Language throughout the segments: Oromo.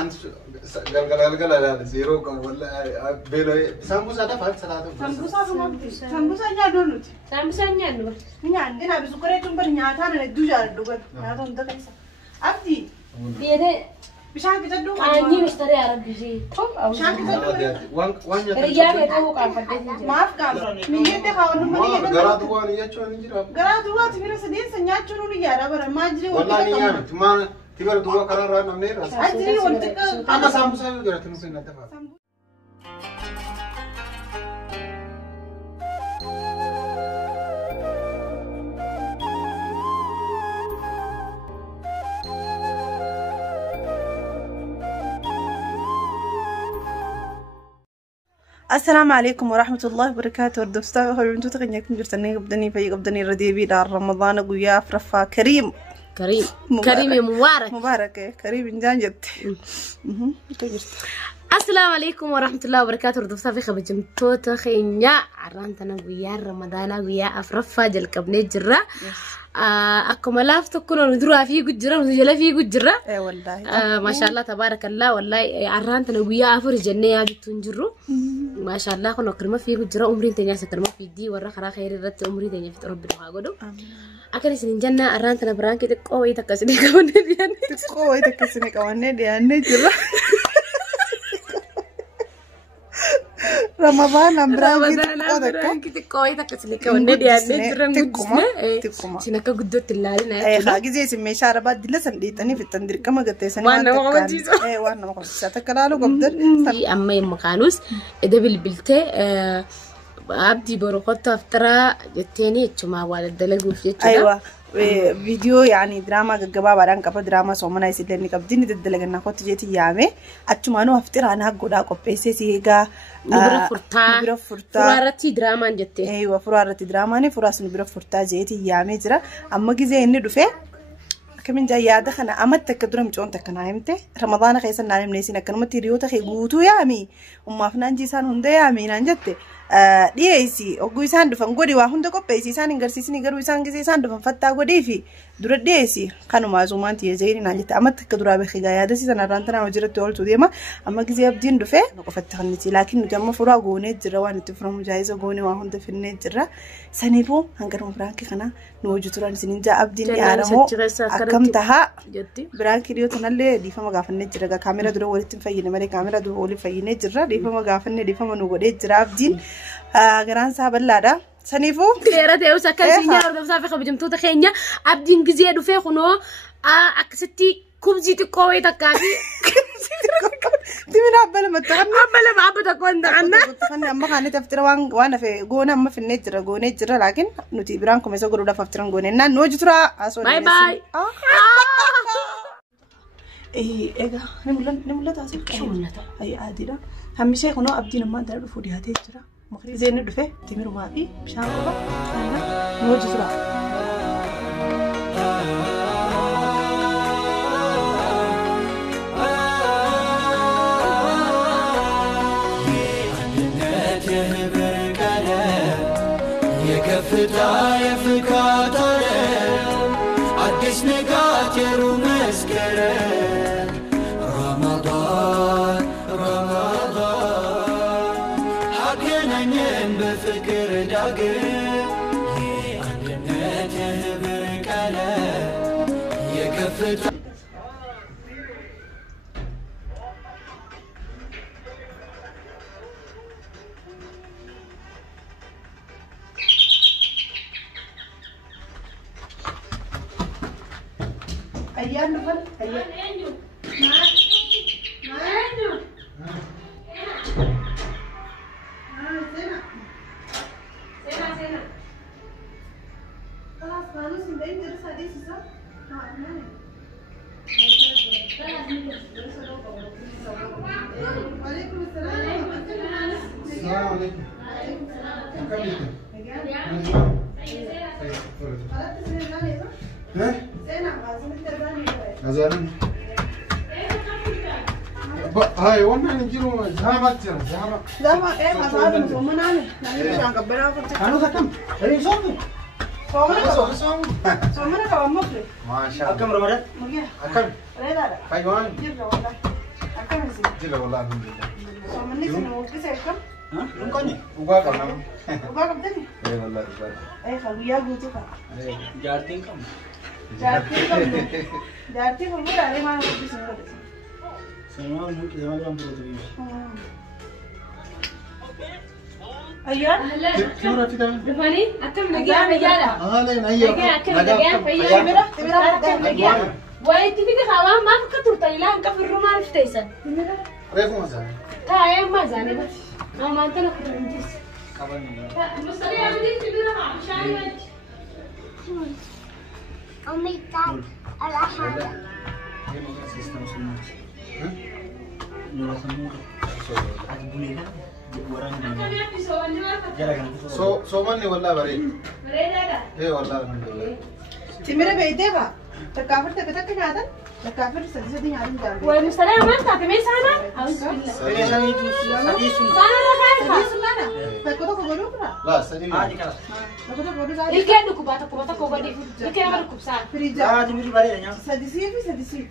أنت قال لا زيرو ولا بيلو سامبوسا ده فات سلطة سامبوسا نيادونوت سامبوسا نيادو نيان أنا بسكرتهم برنياتان الدجاج دوغر نياتون ده كيسا أبدي بيده بشان كده دوغر أني مشتري عربي جي بشان كده دوغر رجال يتوقع كان فدي ما أفكار مية خاون مني قرأت وان يجوا نجرا قرأت وان تفير سدين سنيات شنو نجارا برا ما أجري والله نيان تمان تبغى دوا قرار رانا منين أجري وانتك أنا سامبوسا يقدر تنوفين نتفق السلام عليكم ورحمة الله وبركاته. وردوستا خوي انتو تغنيكم جرتني قبدني رديبي دار رمضان قويا فرفا كريم مبارك كريم انجان جد. السلام عليكم ورحمة الله وبركاته. وردوستا في خبجمتو تخينيا عرانتنا قويا رمضان قويا افرفا جلقبني جرا أكمل لاف تكون ندرا فيه قجرة ونجلا فيه قجرة. إيه والله. ما شاء الله تبارك الله والله عرانت أنا وياه أفر الجنة هذه تنجرو. ما شاء الله كنا كرمة فيه قجرة عمري تاني سكرمة في دي ورا خرا خير رت عمري تاني في رب العالمين. أكل سنين جنة عرانت أنا برانك تقوي تكسني كمان ديانة. تقوي تكسني كمان ديانة جرا. رمضان برانك تقوي تكسني كمان ديانة جرا نقصنا. سينك قدوت اللالنا. إيه خاجي زي سمي شاربات دي لسن ديتني في التندر كما قلت سني. وانا ما قلت. إيه وانا ما قلت. ساتكلالو قبضر. في أما يمكانوس ده بالبلتة أبدي بروقات أفترا جتني تشوما والد دلقوا فيه. أيوة. فيديو يعني دراما جبا باران كابا دراما سومنا يسيدني كابديني تدلقنا كوت جيتي يامي أتشمانو أفترا أنا قودا كوبيسي سيجا نبرة فرتا فرارتي دراما جتة أيوة فرارتي دراما ني فراس نبرة فرتا جيتي يامي جرا أما جزء إني دفع كمن جاي يا دخنا أمت تكدرهم جون تكنا يمته رمضان خيسا نعلم نيسي نكنا متيريو تخي قوتو يامي وما فنان جيسان هنده يامي نانجته ديسي أقول إنسان دفن قدي وهنده كوبيسي إنسان إنجرسيسني قرو إنسان جزء إنسان دفن فتا قدي في دور ديسي كانوا معزومان تيجيني نانجته أمت تكدرها بخيجا ديسي أنا رانتنا وجرت تقول توديما أما جزء أبدين دفع نقفت خنتي لكن جمع فرا قونيت جرا وان تفرم جايزة قوني وهنده في النت جرا سنيبو هنقرم برانكي خنا نوجتوران سنينجا أبدين يارمو كم تها برانكي ديو تنالي ديفا مغافن جرا كاميرا درو ولتن فيني مري كاميرا درو ولي فيني جرا ديفا مغافن ديفا منوغدي جرا أبدين غران صاحب اللادا سنيفو كيرا تيو سكان سينيا ورد صافي خبجمتو تخينيا أبدين جزيا دفع خنو أكستي كوبزي تقوي تكادي تمين أبلا ما تغني أبلا ما أبدا تكون دعنا تغني أما كانت تفتر وانا في جونا أما في النجرة جونجرة لكن نتي برانكم يسوقوا ده ففتران جوننا نوجترا باي باي إيه نملا تاسف شو نملا أي عادي ده هم شيء خنو أبدي ما دارو فودي هاتي جرا مخري زين الدفع تميرو ما في بشان الله أنا نوجترا يا فكاتر عدش نقات يرو مسكر رمضان حقنا نم بفكر داقم عندنا تهبر كلام يكفت أيام نفل أيام سينا خلاص خلاص ندين درس هذه سيسا وعليكم السلام السلام عليكم أزارن هاي وانا نجيرو زهمات زهمة إيه ما صار مسومنا نحن كنا قبلنا فرت أنا ذكرت هاي صومي صومنا كمان مفلي ما شاء الله كم رمضان مجيء كم لا فايوان جيب والله جل والله من الله. Somanni sin mukisa kam. Rungkanya? Uga kana. Uba kam tani. Eh والله uga. Ay khawiya gutu ka. Jarting kam. Jaartii kun gura ale maa gubbisa ngode. Sama mungkin sama yang perlu tuh. Ayyan. Kira kita. Dufani akkam nagaa fayyaadha. Leen ayya. Akkam nagaa fayyaa. Akkam nagaa. Wayitti fiti hawaa maaf akka turtan ilaan akka firru maal fiteessan. Reefu masa. Taa'ee ammaa isaanii bati. Amaan tana kutantis. Kapan nih? Mustarii abidii fidura haa bishaan wajji. Sistem semua. Nyoba semua. Aku boleh kan? Orang Akkam yaabbiso wanni maal fakkaata? jarang So manni wallahi bare. Bareedaadha. Eh wallahi alhamdulillah. Timira beeytee ba? Takkaafir takka takka nyaatan. Takkaafir sadii nyaatan jaalladha. Wayi mustarii amaan taate mee saanaa? Awusbillah. Saya itu tadi sudah. Saanarra kaa'e Sadii sunnaana. Takka tokko godhuu fira. La sadi. Di kelas. Tokko tokko godhuu isaa. Ilkee dhukkubaa tokko godhi. Ilkee nama dhukkubsaa. Firiija. Cuma di balik ya. Sadii siifi sadii siifi.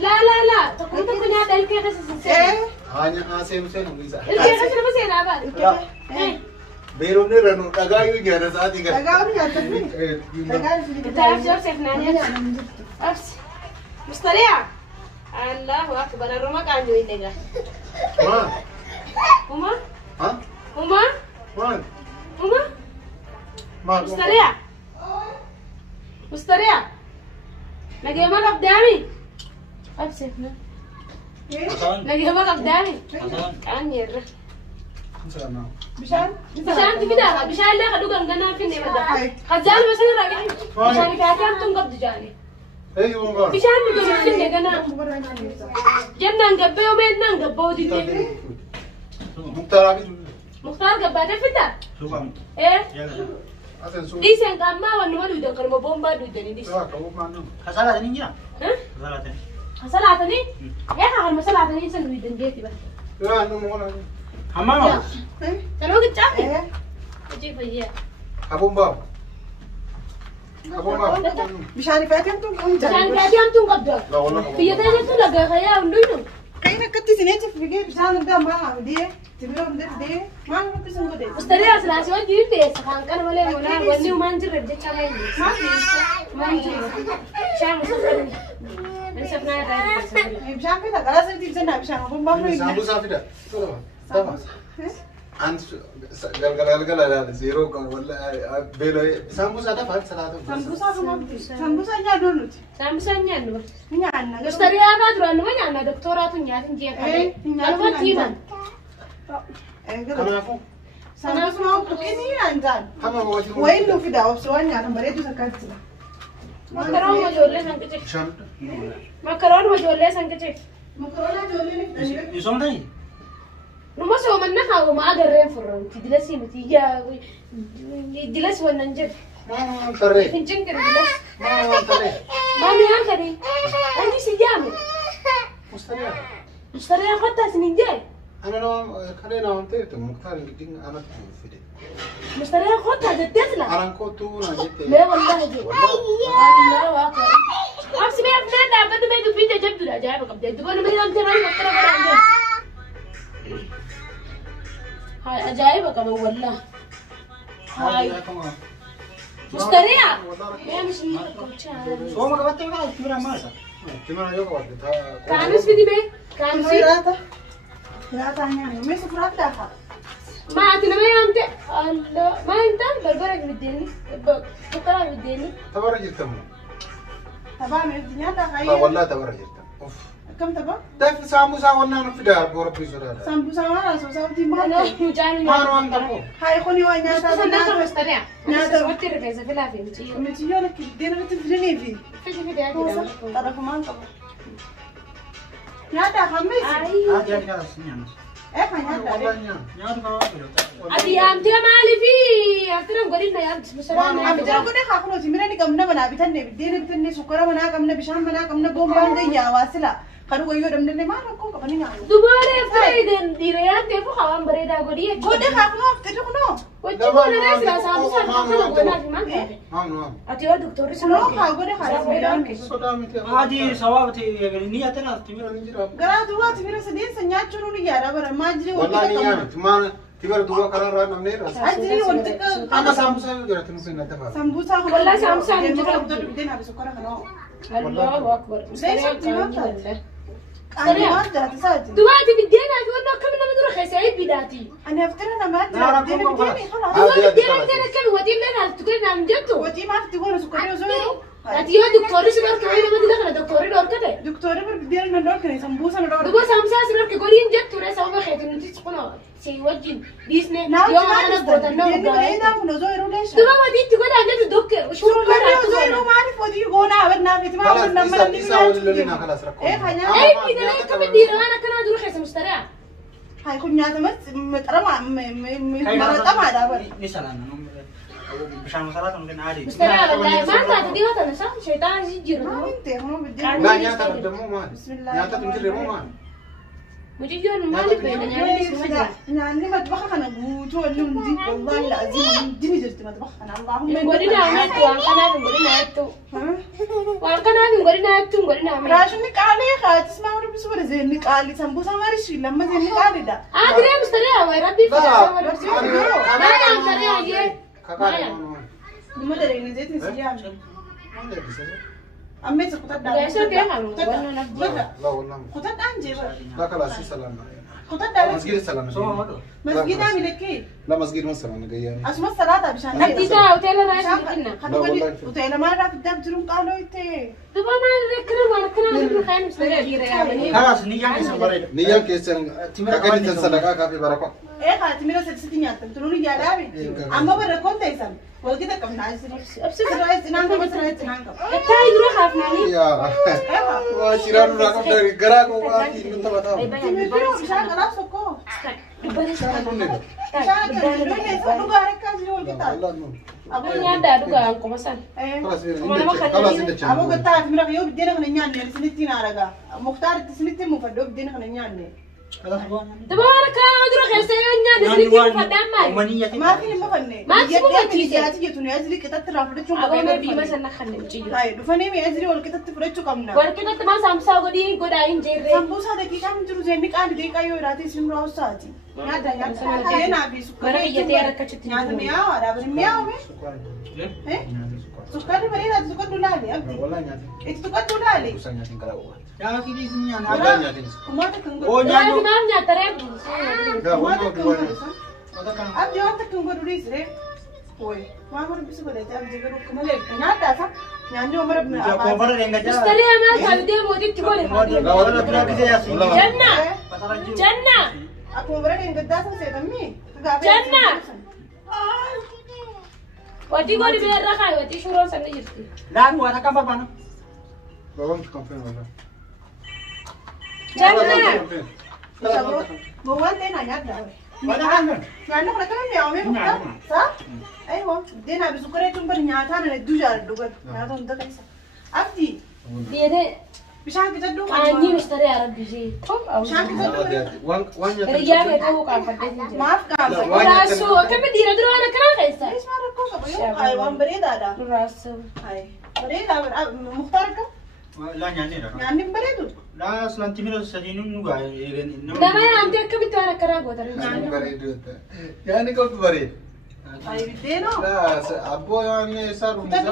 Laa tokko nyaata ilkee keessa seenaa. Hanya asem sen ngisa. Ilkee keessa nama seenaa baadhi. Beeromne ranu dhagaayu nyaata sa'aatii gara. Dhagaa nyaatan ni. Dhagaa Taa'eef jabseef naanii absi. Mustariyaa. Allahu akbar arruma qaanjoo hin egaa. Ma. Uma. Ha? Uma. Ma. Uma. Ma. Mustariyaa. Nageema qabdaami. Abseef na. Nageema qabdaami. Qaanyeerra. Sana. bishaan. Bishaan fidaa bishaan illee kadhu ganganaa finne madda. Hajjaan masan irraa gahe. Bishaan kaatee hamtuun qabdu jaani. Eh yunga. Bishaan nu gadi finne ganaa. Jennaan gabbee yoo meennaan gabboo didde. Muktara bi. Muktaar gabbaatee fidaa. Suka. Asen su. Dhiiseen qaammaa waan nama duudan kanuma boombaa duudanii dhiise. Ya kamu mana? Kasalah tadi ya. Kasalah tadi. Salaatanii? Halma salaatanii san duudan jeeti bara. Ya nu mana? Hamam apa? Sanoo giccaafi? Hojii fayyaa. Abun bau. Abun bau. bishaan ifaatii hamtuun kun Bishaan kaatee hamtuun qabdu. La wala. Biyya ta'e laga kayaa hunduynu. Kain akkatti sineetti figee bishaan hundaa maa hamdee tibira hundee fidee maal nutti sun godhe. Mustarii asilaasii wajjin beessa kan kana malee monaa wanni maan jirre jecha malee. Maan jirre. Bishaan musaffari. Safnaa irraa Bishaan fida garaa sirrii ibsannaa bishaan kun baafuu Sambu safida. Sama. Ant galgala la zero kan wala belo sambu sada fa salatu. Sambusaa kan abdi. Sambusaa nyaaduu nuti. Saambisaan nyaannu. Nyaanna. Mustarii haafaa duraan nama nyaanna doktooraatu nyaatin jeeqalee. Kanumatti himan. Kanafu. Sambusaa buqqinii nyaantaan. Kama wajin. Wayin nu fida obso waan nyaatan bareedu sakkaatti. Makaroon ijoollee san qicee. Sham. Makaroon ijoollee san qicee. Makaroona ijoollee ni fidanii. Isong tadi. Numa soomanna kaawwama agarreen furranti dilasii miti dilas wannan jir. Mana tare. Fincin dilas. Mana tare. Mami hankali. Anti si jaamu. Mustaria. Mustarii akkataa sinin jee. Ana no kale na ante to muktar ngidin ana fide. Mustarii akkataa jettees la. Aran ko tu na jette. Mee wallahi jee. Allahu akbar. Absi mee afnaan dhaabbatu mee dubbii jajjabdudha ajaa'iba qabdee dubbii nama hiramtee maal fakkara godhaan jee. Hai ajaiba kamu wallah. Hai. Mustaria. Ya mesti kocak. Oh, mau kapan tengok? Kira masa. Gimana yo ko ta. Kanus video be. Kanus. Rata. Rata nyaanna. Mee sufuraaf daafa. Ma ati nama yante. Allah. Ma intan berbara bideni. Tukara bideni. Tabara jirtam. Tabaa mee nyaata Ma kayee. wallahi tabara jirtam. Of. Akkam tabaa? Daf sambu sa wanna no fida bor pisora. Sambusaa waan asoo saabtii Mana maal? mujani. Mano an tapo. Hayi kuni waan nyaataa Sana nyaata. mustaria. Nyaata. Wati rifesa fila fi mchi. Miti yoo lakki deena irratti fidanii fi. Fisi video aja. Xarafumaan qaba. Nyaata hammeessi. Ai. Dia di kelas ini. Kan nyaata. Wallahi nya. Nyatu kau apa? Ati yante mali fi. Ati nang godin na yam mustaria. Abidjan godhe haa kunuuti mina ni qabna manaa bitanne biddeena bitanne sukkara manaa qabna bishaan manaa qabna boombaan gayyaa waa sila خلوا يو دم دني ما ركوا كمان يعني دبارة فايدة ديريات تبو خوان بريدا قولي قولي خافنا افترقنا وتقول ناس لا سامو سامو قولنا ما كده أتيو دكتور شنو سلوك قولي خلاص هذه صوابتي يعني نيتنا تمر قرأت وقت في رصدين سنيات شنو نيارا برا ما أدري والله نيان ما تبر دوا قرار رانا منين أدري ولتك أنا ساموسا يقدر تنسين نتفق سمبوسة والله ساموسا نجيبها بدل بدينها بسكر خلاص الله أكبر أنا ما أقدر أتساعد دلوقتي بدينا أقول لك كم لما نروح يسعيد بداتي أنا أفتكر أنا ما لا، لا، أقدر كم- بديني خلاص دلوقتي بدينا كم ودي لنا تقول لنا من جدو ودي ما أفتكر ولا سكري وزوجي أتيو دكتور سلوك كمان ما دخل دكتور دور كده دكتور بر بدينا ندور كني سمبوسة ندور دبوا سامسا سلوك يقولين جدو رأس أول خيط إنه تسقونه سيوجين ديسني يوم أنا بوتنا بدينا بدينا ونزوجي ليش دبوا ودي تقول عندك دكتور وشو سكري وزوجي ما أعرف ودي يقولنا عبرنا في ما خلاص عبرنا إسا ولا خلاص ركوا إيه خيال أي كده لا كم دير أنا كنا نروح يسمى مستريع هاي كل ناس مترمى مرتمى دابر مثلا مشان مسارات ممكن عادي مستريع والله ما أنت تدي ما تنسى شيطان يجير ما أنت ما بدينا لا نياتا تدمو ما بسم الله نياتا تنجري مو ما مجيجون ما لبينا يعني مطبخ أنا بوتو اليوم دي والله العظيم دي نزلت مطبخ أنا اللهم نقولنا عملت وانقنا نقولنا عدتو وانقنا نقولنا عدتو نقولنا عملت راشنك علي خات اسمعوا لي بس ولا زينك علي سمبوسة ما رشي لما زينك علي ده أدري مستريع ويا ربي لا. ما يا مستريع جي لما دري نزيت نسيان أمي سقطت لا يصير كيف عم لا والله قطت أنجي لا خلاص سلام قطت مسجد السلام مسجد عامل كيف لا مسجد مثلا انا جاي اسمه الصلاة بشان أنتي تا أوتيل رايح نكنا وتيلا ما راح قدام تروم قالوا إنتي دبا ما نذكر ما نكنا نروح خير مستريع ديرة يا بني خلاص نيجي نسافر نيا كيسن كاكا تنسلقا كافي بركه إيه خاتي ميرا ستين ياتم تروني يا لابي أما بركون تيسن والكده كم ناس أبسط رئيس نانكم بس رئيس نانكم التاي نروح أفناني يا ما شيران راكم dari gerak kok ati minta bata تمي بيرو بشان خلاص سكو أبوي يا دادو كان كمسان خلاص انت أبو قطع في مرة يوم بدينا خلينا نيان سنتين عرقا مختار سنتين مفردو بدينا خلينا نيان دبا أنا كان أدرو خير سيرنا نسلك مفدام ماي ما في مفني ما في مفني. سياسي جتوني أزري كتبت ترافلت شو أبوي ما بي مثلا خلنا نجيو هاي دفني مي أزري ولا كتبت تفرج شو كمنا وركنا تما سامسا غدي غداين جيري سمبوسا دقيقة من جرو زينك آن دقيقة يو راتي سيمرا وساتي نادا هاي نابي سكر مرة يتي ركشت نادا مياو رابر مياو مي سكر بريد سكر دولالي أبدي والله nyati itu kan dulali usah nyati kalau ya kiri sini ya ada nyati kuma ta kan Oh, لا في ما نعترف enggak kuma ta mau kan dua abdi wanta kan gudu risre oi ma mar bisu bada ta abdi gudu kuma le kana ta sa nyandi umar ibn ya abbas kompor dengan jalan مستري ما تبدي مودي تقول لا ولا ترى كذا يا سيدي جنة جنة aku umar dengan gadda sa sai tammi جنة ودي قولي بيرخاي ودي شو راسا نجرتي لا هو انا كم بنا bawang kafe wala جنة bawan tena nyada ولا انا nyanda kana kan mi awme mukta sa aywa dena bisu kare tun bar nyata na dujar dugar nyata unda kaisa abdi بيدي bishan kita du أني مستري يا ربي جي bishan kita du رجال يتوقع عن فدتي maaf ka راسو كم دير أدرو أنا كنا خيسة ايش ما ركوك ابو ay wan bereda da راسو ay bereda mukhtar ka لا يعني لا nyandi beredu لا اصلا تمر سدين نوغا لما أنت كم أنا كنا قدر yani kau tu bari ay bideno la abo yani sar khutad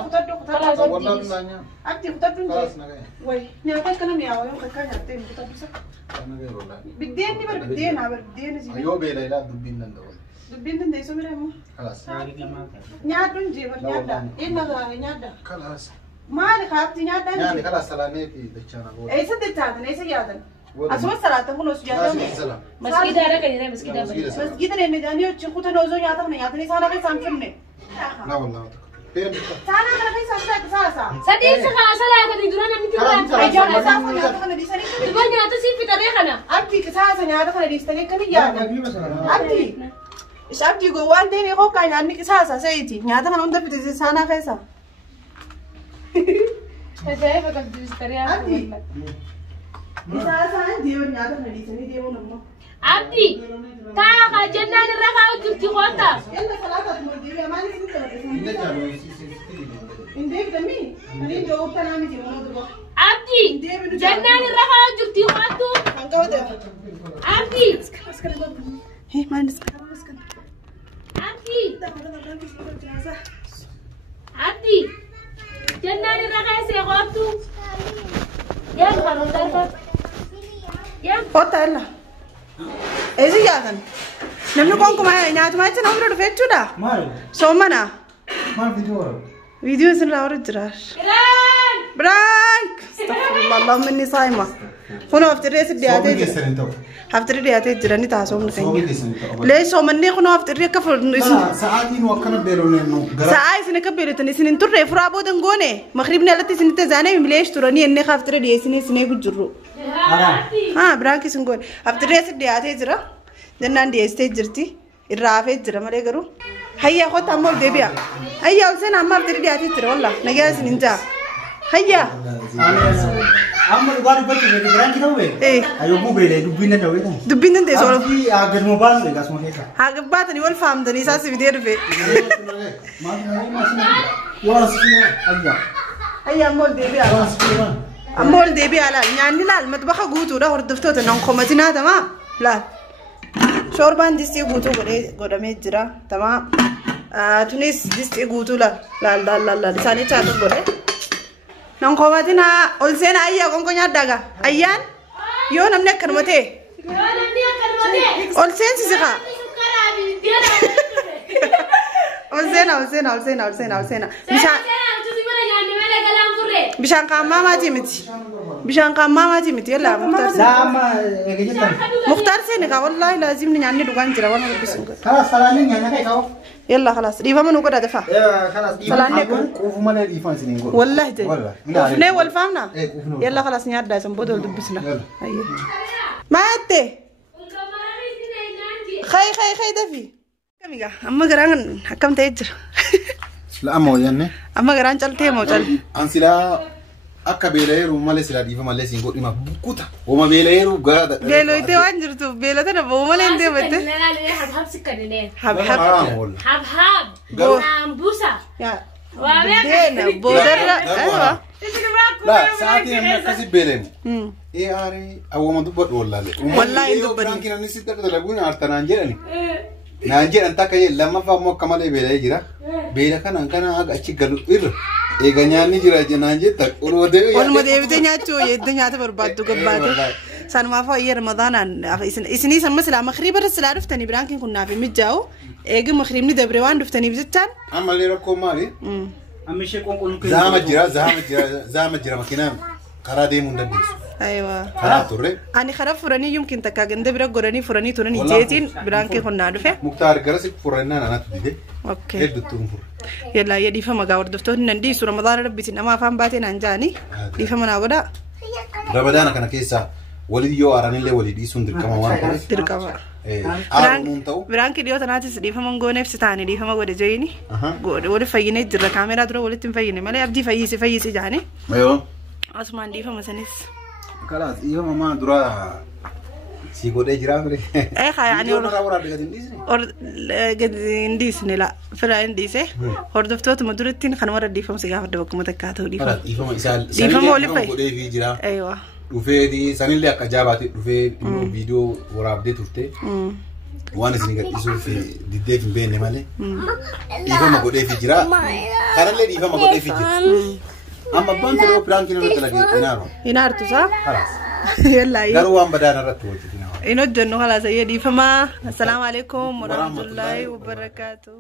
wala nanya abdi khutad dun خلاص نغي way nyata kana mi awo ka kan yatte khutad bisa نغي والله bidden ni bar bidden ha bar bidden si ayo be la dubbin nan dawo dubbin din dai so mere mu خلاص nyadun je bar nyada inna ga nyada خلاص mali ka abdi nyada يعني خلاص سلامتي دچانا بول ay sadde ta ne sai yadan asma salatan kuno su yadan سلام مسجد هذا كذا مسجد هذا masjid ne medani yo chikuta no zo yadan ne yadan sana kai samfinne لا والله فين sana kana kai samfinne sasa سدي سخا سلا كذي دورنا نتي ay jawna sasa yadan kana di sani تبغى أنت سيف في طريقنا abdi ka sasa yadan kana di sani kan yadan abdi is abdi go wan dai ne ko kan yan ni sasa sai ti yadan kana unda fiti sana kai sa كيف بدك تستريح abdi إساسا ديو نياتك نديسني ديو نمو عبدي تاخا جنان الرفع وجبتي خوتا يلا صلاة ديو يا مالي إنديك دمي أنا جاوبت أنا ميجي ونودو عبدي جنان الرفع وجبتي خوتو عبدي هي ما نسكت عبدي عبدي جنان الرفع سيغوتو يلا نودو يلا فوتا يلا إيش ياكن نمنو كونكم هاي نيات ما يصير نمرو دفعت شو Mal. سومنا Video. فيديو سنلا ورجراش برانك استغفر الله اللهم إني صايمة خنو أفتري سدياتي أفتري دياتي جراني تاسوم نسيني ليش سومني خنو أفتري كفر ساعتين وكنا بيرونينو ساعة سنة كبيرة تاني سنين ترى فرابو دنقوني مخربنا لتي سنة تزاني مليش تراني إني خافتري دي سنة كجرو ها برانك سنقول أفتري سدياتي جرا جنان دي استيجرتي الرافع جرا ما لقرو هيا خد أمور دبيا هيا وسنا أمور تري دياتي ترى والله نجاز نينجا هيا Amma baru baca dari berang kita we. Ayo bu bela dubinnya dah we kan. دبين انت سولو Tapi agar mobile deh gas mau kita. ها قبات نقول فهم دني ساسي فيديو في هيا أمور دبيا أمور دبيا لا يعني لا المطبخ قوتو ده هردفتو تنام خمتنا تمام لا شوربان ديستي قوتو قد ميجرا تمام تونس ديستي قوتو لا لساني تشاتو قد نام خمتنا أولسنا أيا كونكو نياداغا أيان يو نمنك كرمتي أولسين سيسخا أولسنا بشان قام ما ماتي يلا مختار سيني والله لازم نعني دوغان جرا وانا بسنك خلاص سلامين يعني كيف هو؟ يلا خلاص ريفا منو قد دفع خلاص سلامين كوفو ما لي فان سنين قول والله جاي كوفني والفامنا كوفنا يلا خلاص نيادا سنبودل دبسنا ايوه ما انت خي دفي كميغا اما غران حكم تيجر لا أمو يعني اما غران چلتي مو چل أنسلا akka beelayeeru malee sila dhiifa malee siin godhima bukuta wama beelayeeru gara beelo ite waan jirtu beelo tana bo malee inde bette habhab sikkanine habhab habhab ambusa ya dena bodarra aywa la saatiin amma akkasi beelemu aare awwama dubbadhu wallahi dubbadhu rankina ni sitta dalaguun artanaan jedhani naan jedhan takka lammaffaa immoo akka malee beelayee jira beela kana aga achi galu irra eeganyaan jira jenaan jetta olma deebite nyaachuu yeedde nyaata barbaaddu gabbaate sanumaaf ayya ramadaanan isinii san masala makhriba rasala dhuftanii biraankin kun naaf mijaa'u eegi makhribni dabre waan dhuftaniif jechaan amma lee rakkoo maali Amishe konkoluu zama jira makinaan karaa deemuu dandeessu aywa karaa turre ani karaa furanii yumkin takka ganda bira godhanii furanii turanii jeetiin biraankin kun naa dhufe muktaar garasi furannaa naannatu dide okay hedduttuun furre yalla ya difa magaa hordoftoonni nan dhiisu ramadaan rabbitiin nama afaan baatee naan jaani difa manaa godhaa ramadaana kana keessa walii yoo aaranillee walii dhiisuun dirqama waan ta'eef dirqama aaruun ta'u biraanki dhiyoo tanaatis dhiifa mangooneef si taane dhiifa magode joyini wali fayyinee jirra kaameraa dura walitti hin fayyine malee abdii fayyisi jaani mayoo asumaan dhiifa masanis kalaas dhiifa mamaa dura si godhee jiraa mire yani indisne la fira indise hordoftootuma durittiin kan warra dhiifamsi gaafadda bakkuma takkaa ta'u dhiifama wali fayi godhee fi jira aywa dhufeeti sanillee akka jaabaate dhufee viidiyoo waraabdee turte waan isin gadhiisuuf diddeef hin beekne malee dhiifama godhee fi jira kanallee dhiifama godhee fi jira amma abbaan fedhoo piraankiin irratti lagee hinaartu saa yalla garuu waan badaan irratti hojjetina inojjennu khalaas ayyadii fama assalamu alaikum wa rahmatullahi wa barakatuh